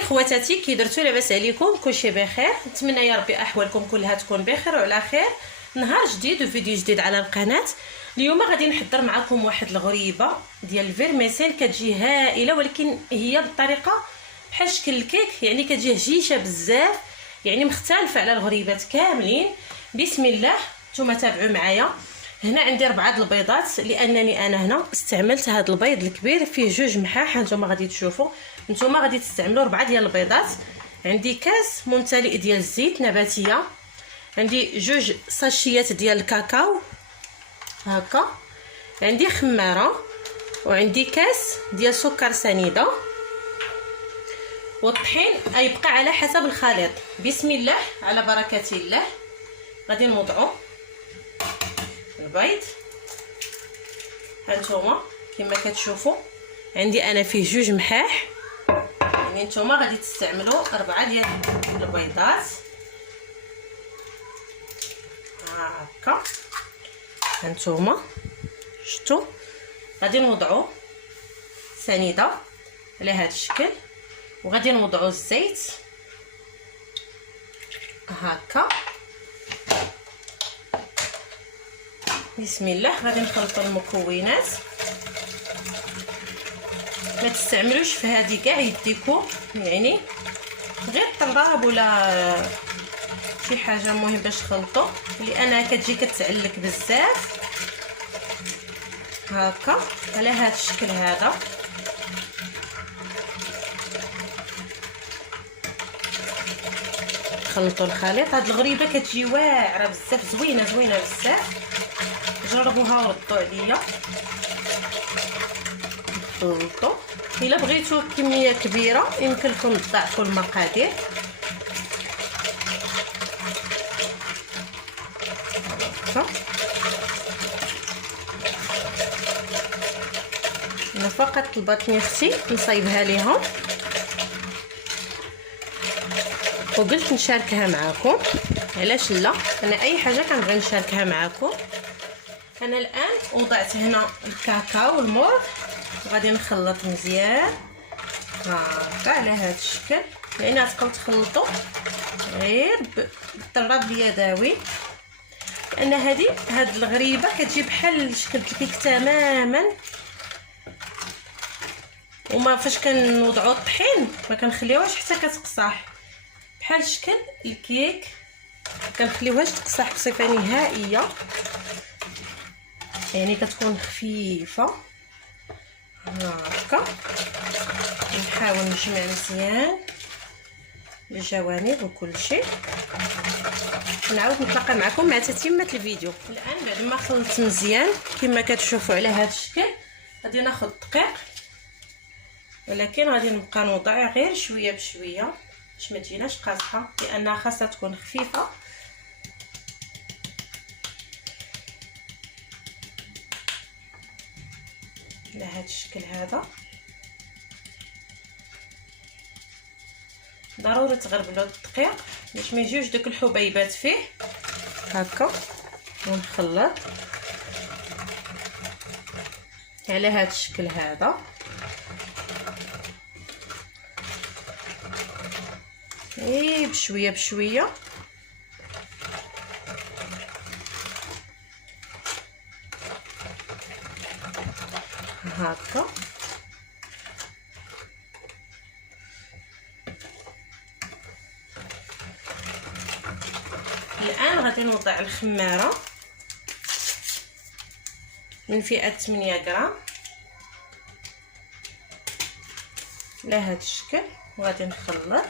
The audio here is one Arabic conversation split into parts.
خواتي خواتاتي كي درتو لاباس عليكم؟ كلشي بخير، نتمنى يا ربي احوالكم كلها تكون بخير وعلى خير. نهار جديد وفيديو جديد على القناه. اليوم غادي نحضر معكم واحد الغريبه ديال الفيرميسيل، كتجي هائله ولكن هي بالطريقه بحال شكل الكيك، يعني كتجي هشيشه بزاف، يعني مختلفه على الغريبات كاملين. بسم الله، نتوما تابعوا معايا. هنا عندي 4 البيضات، لانني انا هنا استعملت هذا البيض الكبير فيه 2 محاح. نتوما غادي تشوفوا، نتوما غادي تستعملوا 4 ديال البيضات. عندي كاس ممتلئ ديال الزيت نباتيه، عندي 2 ساشيات ديال الكاكاو هكا، عندي خماره، وعندي كاس ديال سكر سنيده، والطحين يبقى على حسب الخليط. بسم الله على بركه الله. غادي نوضعوا البيض. هانتوما كما كتشوفوا عندي انا فيه 2 محاح، يعني نتوما غادي تستعملوا 4 ديال البيضات هكا. هانتوما شفتوا، غادي نوضعوا سنيده على هذا الشكل، وغادي نوضعوا الزيت هكا. بسم الله، غادي نخلطوا المكونات. ما تستعملوش في هذه كاع يديكم، يعني غير طراب ولا شي حاجه مهم باش تخلطوا، لانها كتجي كتعلك بزاف هكا على هذا الشكل هذا. خلطوا الخليط. هاد الغريبه كتجي واعره بزاف، زوينه بزاف، جربوها وردوا عليا. خلطوا. الا بغيتوا كميه كبيره يمكن لكم تضاعفوا المقادير. انا فقط طلبتني اختي نصايبها ليهم وقلت نشاركها معكم. علاش لا، انا اي حاجه كنبغي نشاركها معكم. انا الان وضعت هنا الكاكاو والمر، غادي نخلط مزيان هكا على هذا الشكل، يعني غتبقاو تخلطوا غير بالطراب اليدوي، لان هاد الغريبه كتجي بحال شكل الكيك تماما. وما فاش كنوضعوا الطحين ما كنخليوهاش حتى كتقصح بحال شكل الكيك، كنخليوهاش تقصح بصفه نهائيه، يعني كتكون خفيفه هكا. نحاول نجمع مزيان الجوانب وكل شيء، نعاود نتلاقى معكم مع تتمه الفيديو. الان بعد ما خلطت مزيان كما كتشوفوا على هذا الشكل، غادي ناخذ الدقيق، ولكن غادي نبقى نوضع غير شويه بشويه باش ما تجيناش قاصحه، لانها خاصها تكون خفيفه. على هذا الشكل هذا. ضروري تغربلوا الدقيق باش ما يجيوش دوك الحبيبات فيه هكا. ونخلط على هذا الشكل هذا. بشويه بشويه هكا. الان غادي نوضع الخماره من فئه 8 غرام على هذا الشكل، وغادي نخلط.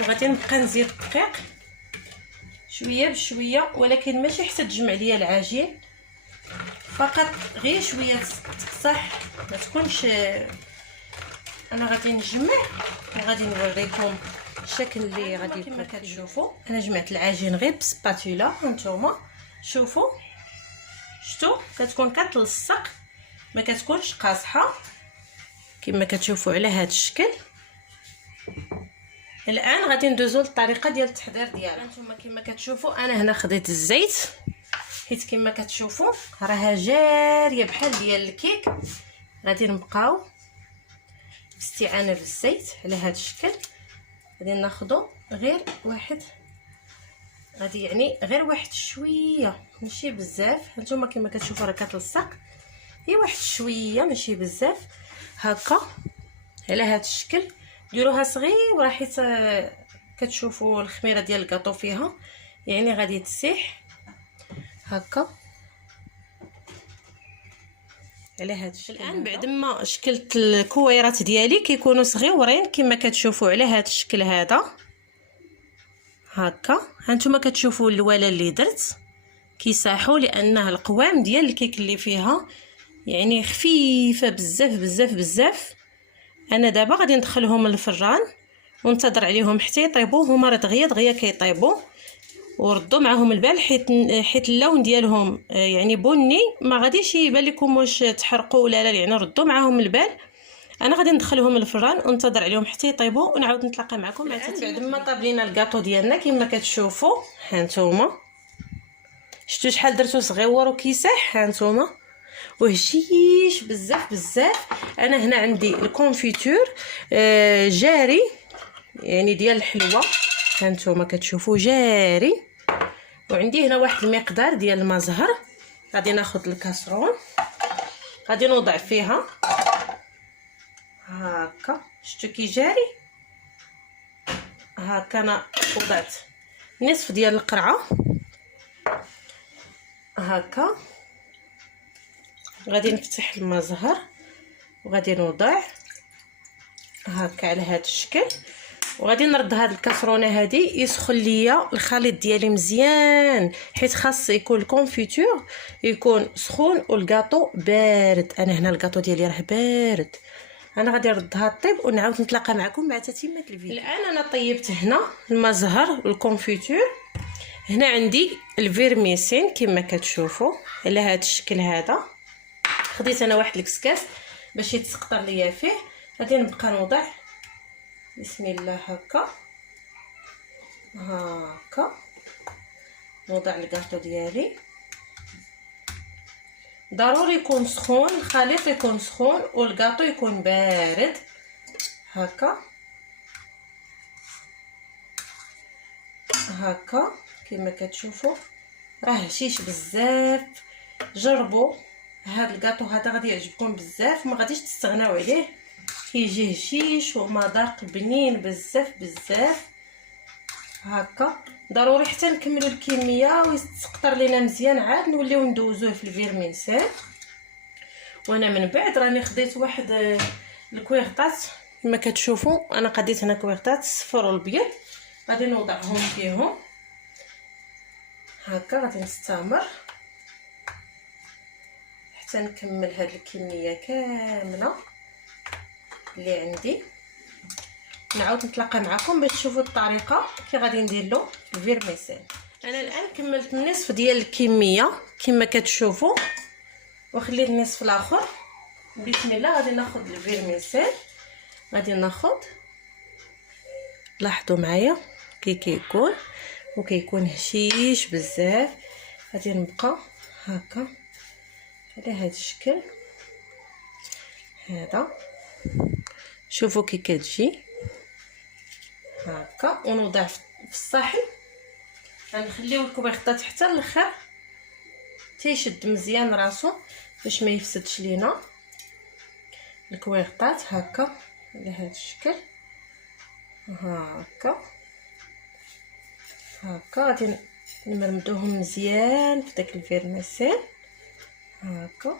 وغادي نبقى نزيد الدقيق شويه بشويه، ولكن ماشي حتى تجمع ليا العجين، فقط غير شويه تقصح، ما تكونش. انا غادي نجمع وغادي نوريكم الشكل اللي غادي يكون. كما كتشوفوا انا جمعت العجين غير بسباتولا. هانتوما شوفوا، شفتوا كتكون كتلصق، ما كتكونش قاصحه كما كتشوفوا على هذا الشكل. الان غادي ندوزو للطريقه ديال التحضير ديالها. نتوما كما كتشوفوا انا هنا خديت الزيت حيت كما كتشوفوا راها جاريه بحال ديال الكيك. غادي نبقاو باستعانه بالزيت على هذا الشكل. غادي ناخذوا غير واحد، غادي يعني غير واحد شويه ماشي بزاف. هانتوما كما كتشوفوا راه كتلصق، هي واحد شويه ماشي بزاف هكا على هذا الشكل. ديروها صغيره حيت كتشوفوا الخميره ديال الكاطو فيها يعني غادي تسيح هكا على هذا الشكل. الان بعد ما شكلت الكويرات ديالي كيكونوا صغيورين كما كتشوفوا على هذا الشكل هذا هكا. هانتوما كتشوفوا الولا اللي درت كيساحوا لانه القوام ديال الكيك اللي فيها يعني خفيفه بزاف بزاف بزاف. انا دابا غادي ندخلهم للفران وننتظر عليهم حتى يطيبوا. هما راه دغيا كيطيبوا، وردوا معهم البال حيت اللون ديالهم يعني بني، ما غاديش يبان لكم واش تحرقوا ولا لا، يعني ردوا معهم البال. انا غادي ندخلهم للفران وننتظر عليهم حتى يطيبوا ونعاود نتلاقى معكم بعد ما طاب لينا الكاطو ديالنا كما كتشوفوا. هانتوما شفتوا شحال درتو صغيور وكيسح، هانتوما وهشيش بزاف بزاف. انا هنا عندي الكونفيتور جاري يعني ديال الحلوه، هانتوما كتشوفوا جاري. وعندي هنا واحد المقدار ديال الماء زهر. غادي ناخذ الكاسرون غادي نوضع فيها هكا. شفتوا كي جاري هكا. انا وضعت نصف ديال القرعه هكا. غادي نفتح الماء زهر وغادي نوضع هكا على هذا الشكل. وغادي نرد هاد الكاسرونه هادي يسخن ليا الخليط ديالي مزيان، حيت خاص يكون الكونفيتور يكون سخون والكاطو بارد. انا هنا الكاطو ديالي راه بارد. انا غادي نردها طيب ونعاود نتلاقى معكم مع تتمه الفيديو. الان انا طيبت هنا الماء زهر والكونفيتور. هنا عندي الفيرميسين كما كتشوفوا على هذا الشكل هذا. خديت انا واحد الكسكاس باش يتسقطر ليا فيه. غادي نبقى نوضع بسم الله هكا هكا. نوضع الكاطو ديالي. ضروري يكون سخون، الخليط يكون سخون والكاطو يكون بارد هكا هكا كما كتشوفوا. راه هشيش بزاف، جربوا هذا الكاطو هذا غادي يعجبكم بزاف، ما غاديش تستغناو عليه. كيجي هشيش ومذاق بنين بزاف بزاف هكا. ضروري حتى نكملوا الكميه ويستقطر لينا مزيان عاد نوليو ندوزوه في الفيرميسيل. وانا من بعد راني خديت واحد الكويغطات كما كتشوفوا. انا قديت هنا كويغطات الصفر والابيض غادي نوضعهم فيهم هكا. غادي نستمر حتى نكمل هاد الكميه كامله اللي عندي. نعاود نتلاقى معكم باش تشوفوا الطريقه كي غادي ندير له الفيرميسيل. انا الان كملت النصف ديال الكميه كما كتشوفوا وخليت النصف الاخر. بسم الله غادي ناخذ الفيرميسيل. غادي ناخذ، لاحظوا معايا كي كيكون وكيكون هشيش بزاف. غادي نبقى هكا على هذا الشكل هذا. شوفوا كي كتجي هكا. ونوضع في الصحن. غنخليو الكويغطات حتى الاخر تيشد مزيان راسو باش ما يفسدش لينا الكويغطات هكا على هذا الشكل هكا هكا. غادي نمرمدوهم مزيان في داك الفيرميسيل هكا.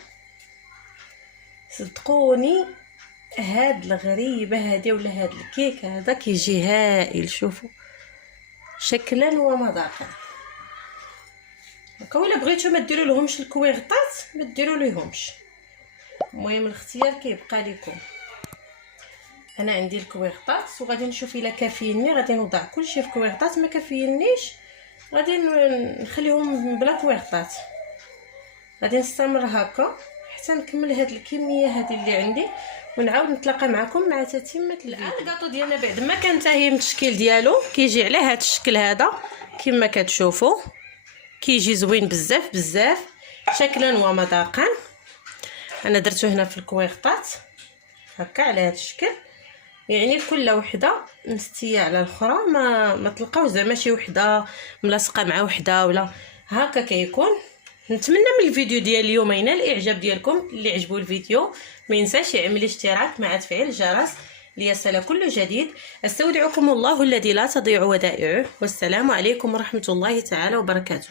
صدقوني هاد الغريبه هادي ولا هاد الكيك هذا كيجي هائل. شوفوا شكلا ومذاقا هكا. ولا بغيتو ما ديروا لهمش الكويغطات ما ديروا ليهمش، المهم الاختيار كيبقى لكم. انا عندي الكويغطات وغادي نشوف الا كافيني غادي نوضع كلشي في كويغطات. ما كافينيش غادي نخليهم بلا كويغطات. غادي نستمر هكا حتى نكمل هاد الكميه هذه اللي عندي ونعاود نتلاقى معكم مع تتمه الفيديو. الكاطو ديالنا بعد ما كان تاهي من التشكيل ديالو كيجي على هذا الشكل هذا كما كتشوفوا كيجي زوين بزاف بزاف شكلا ومذاقا. انا درته هنا في الكويغطات هكا على هذا الشكل، يعني كل وحده مستيه على الاخرى، ما تلقاو زعما شي وحده ملاصقه مع وحده ولا هكا كيكون. نتمنى من الفيديو ديال اليوم ينال الاعجاب ديالكم. اللي عجبو الفيديو ما ينساش يعمل اشتراك مع تفعيل الجرس ليصل كل جديد. استودعكم الله الذي لا تضيع ودائعه، والسلام عليكم ورحمه الله تعالى وبركاته.